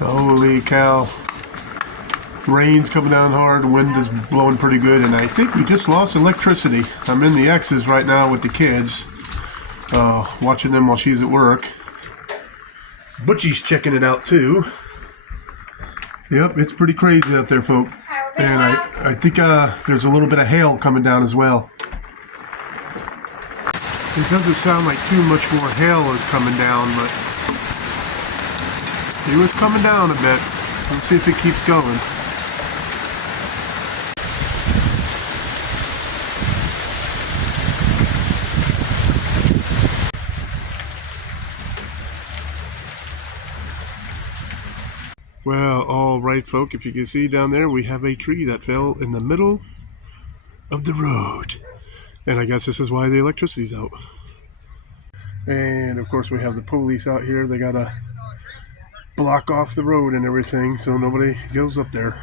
Holy cow. Rain's coming down hard, wind is blowing pretty good, and I think we just lost electricity. I'm in the X's right now with the kids, watching them while she's at work. Butchie's checking it out too. Yep, it's pretty crazy out there, folk. And I think there's a little bit of hail coming down as well. It doesn't sound like too much more hail is coming down, but it was coming down a bit. Let's see if it keeps going. Well, all right, folk, if you can see down there, we have a tree that fell in the middle of the road. And I guess this is why the electricity's out. And, of course, we have the police out here. They got to block off the road and everything so nobody goes up there.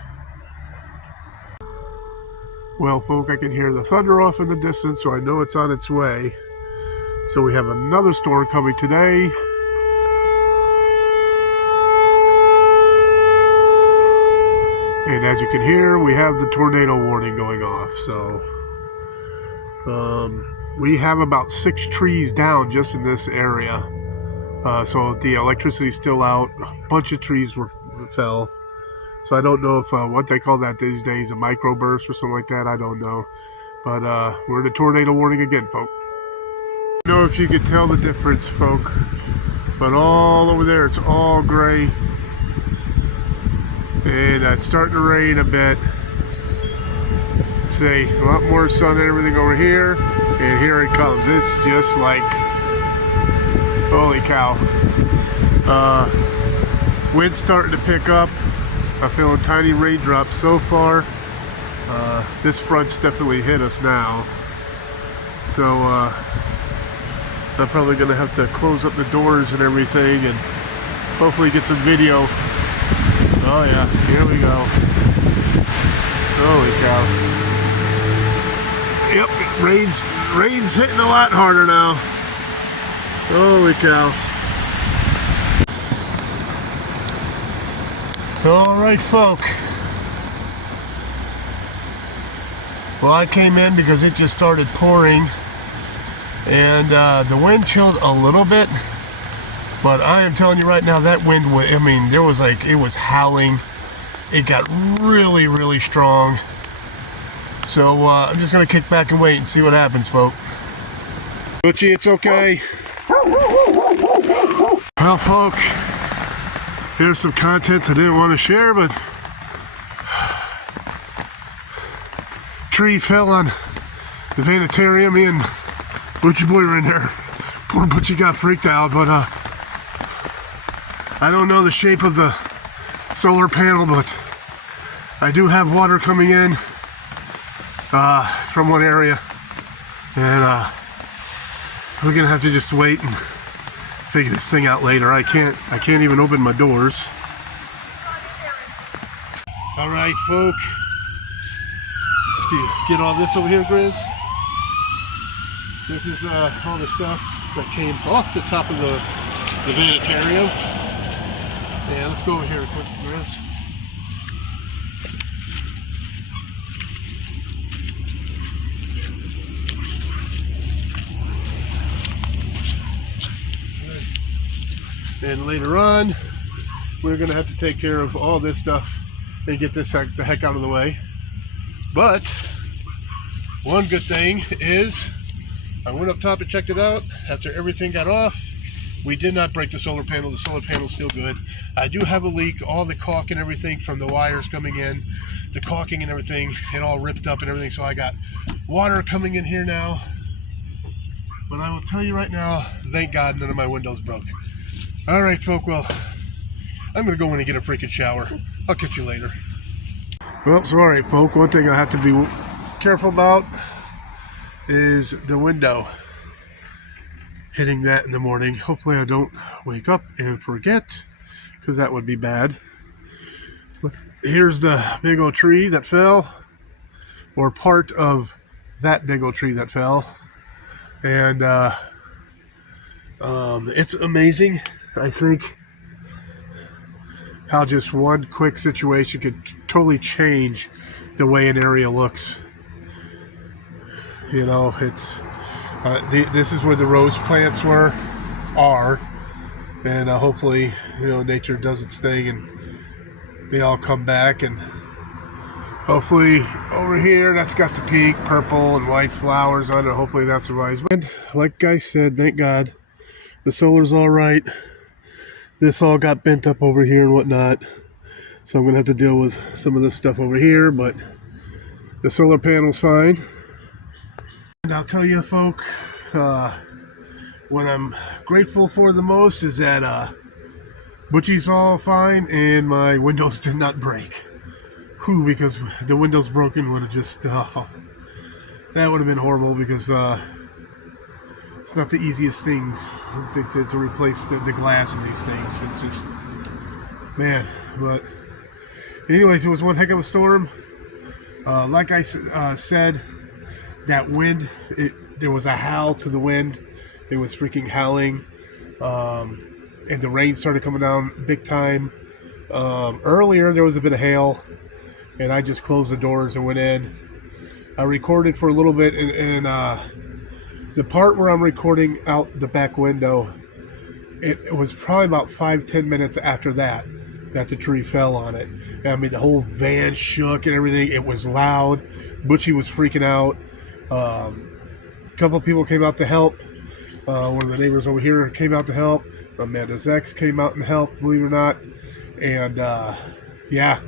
Well, folk, I can hear the thunder off in the distance, so I know it's on its way. So we have another storm coming today. And as you can hear, we have the tornado warning going off. So we have about 6 trees down just in this area. So the electricity's still out. A bunch of trees fell. So I don't know if what they call that these days, a microburst or something like that. I don't know. But we're in a tornado warning again, folk. I don't know if you could tell the difference, folk. But all over there, it's all gray. And it's starting to rain a bit. See, a lot more sun and everything over here. And here it comes. It's just like, holy cow. Wind's starting to pick up. I'm feeling tiny raindrops so far. This front's definitely hit us now. So I'm probably going to have to close up the doors and everything and hopefully get some video. Oh yeah, here we go. Holy cow. Yep, rain's hitting a lot harder now. Holy cow. Alright, folk. Well, I came in because it just started pouring. And the wind chilled a little bit. But I am telling you right now, that wind, I mean, there was like, it was howling. It got really, really strong. So I'm just going to kick back and wait and see what happens, folks. Butchie, it's okay. Well, folk, here's some content I didn't want to share, but tree fell on the Vanitarium. Me and Butchie Boy were in there. Poor Butchie got freaked out, but I don't know the shape of the solar panel, but I do have water coming in from one area, and we're gonna have to just wait and figure this thing out later. I can't even open my doors. All right, folk. Get all this over here, Grizz. This is all the stuff that came off the top of the Vanitarium. Yeah, let's go over here quick, Grizz. And later on, we're going to have to take care of all this stuff and get this the heck out of the way. But one good thing is I went up top and checked it out. After everything got off, we did not break the solar panel. The solar panel's still good. I do have a leak. All the caulk and everything from the wires coming in, the caulking and everything, it all ripped up and everything. So I got water coming in here now. But I will tell you right now, thank God none of my windows broke. All right, folk, well, I'm going to go in and get a freaking shower. I'll catch you later. Well, so all right, folk, one thing I have to be careful about is the window. Hitting that in the morning. Hopefully I don't wake up and forget, because that would be bad. But here's the big old tree that fell, or part of that big old tree that fell. And it's amazing. I think how just one quick situation could totally change the way an area looks. You know, it's this is where the rose plants are, and hopefully, you know, nature does its thing and they all come back. And hopefully over here, that's got the pink, purple, and white flowers on it. Hopefully that survives. But like I said, thank God, the solar's all right. This all got bent up over here and whatnot, so I'm gonna have to deal with some of this stuff over here, but the solar panel's fine. And I'll tell you, folk, what I'm grateful for the most is that Butchie's all fine and my windows did not break. Whew, because the windows broken would have just that would have been horrible, because it's not the easiest things to replace the glass in these things. It's just, man. But anyways, it was one heck of a storm. Like I said, that wind, there was a howl to the wind. It was freaking howling. And the rain started coming down big time. Earlier, there was a bit of hail, and I just closed the doors and went in. I recorded for a little bit, and the part where I'm recording out the back window, it was probably about 5-10 minutes after that the tree fell on it. And I mean, the whole van shook and everything. It was loud. Butchie was freaking out. A couple of people came out to help. One of the neighbors over here came out to help. Amanda's ex came out and helped, believe it or not. And yeah,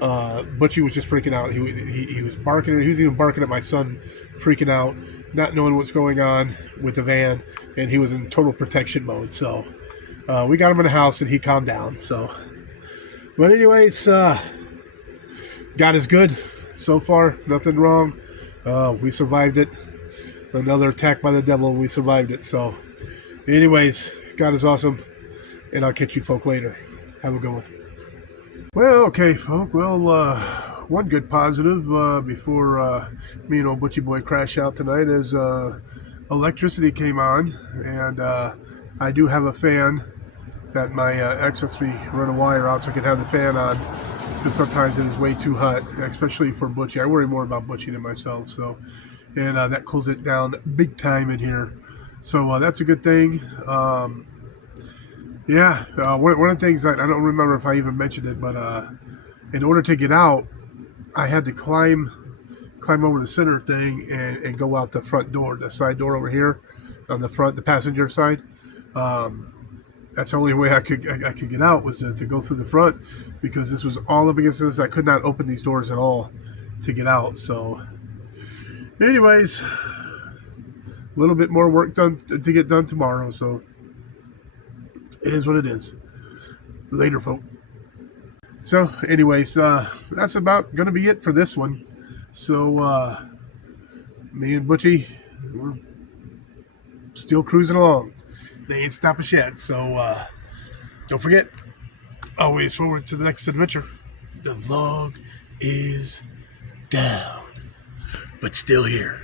Butchie was just freaking out. He was barking. He was even barking at my son, freaking out, not knowing what's going on with the van, and he was in total protection mode. So we got him in the house, and he calmed down. So, but anyways, God is good so far. Nothing wrong. We survived it. Another attack by the devil, and we survived it. So, anyways, God is awesome, and I'll catch you folk later. Have a good one. Well, okay, folk. Well, one good positive before me and old Butchie Boy crash out tonight is electricity came on, and I do have a fan that my ex lets me run a wire out so I can have the fan on, because sometimes it is way too hot, especially for Butchie. I worry more about Butchie than myself, so, and that cools it down big time in here. So that's a good thing. Yeah, one of the things that I don't remember if I even mentioned it, but in order to get out, I had to climb over the center thing and go out the front door, the side door over here on the front, the passenger side. That's the only way I could get out, was to go through the front, because this was all up against this. I could not open these doors at all to get out. So anyways, a little bit more work done to get done tomorrow, so it is what it is. Later, folk. So anyways, that's about gonna be it for this one. So me and Butchie, we're still cruising along. They ain't stopping yet. So don't forget, always forward to the next adventure. The vlog is down, but still here.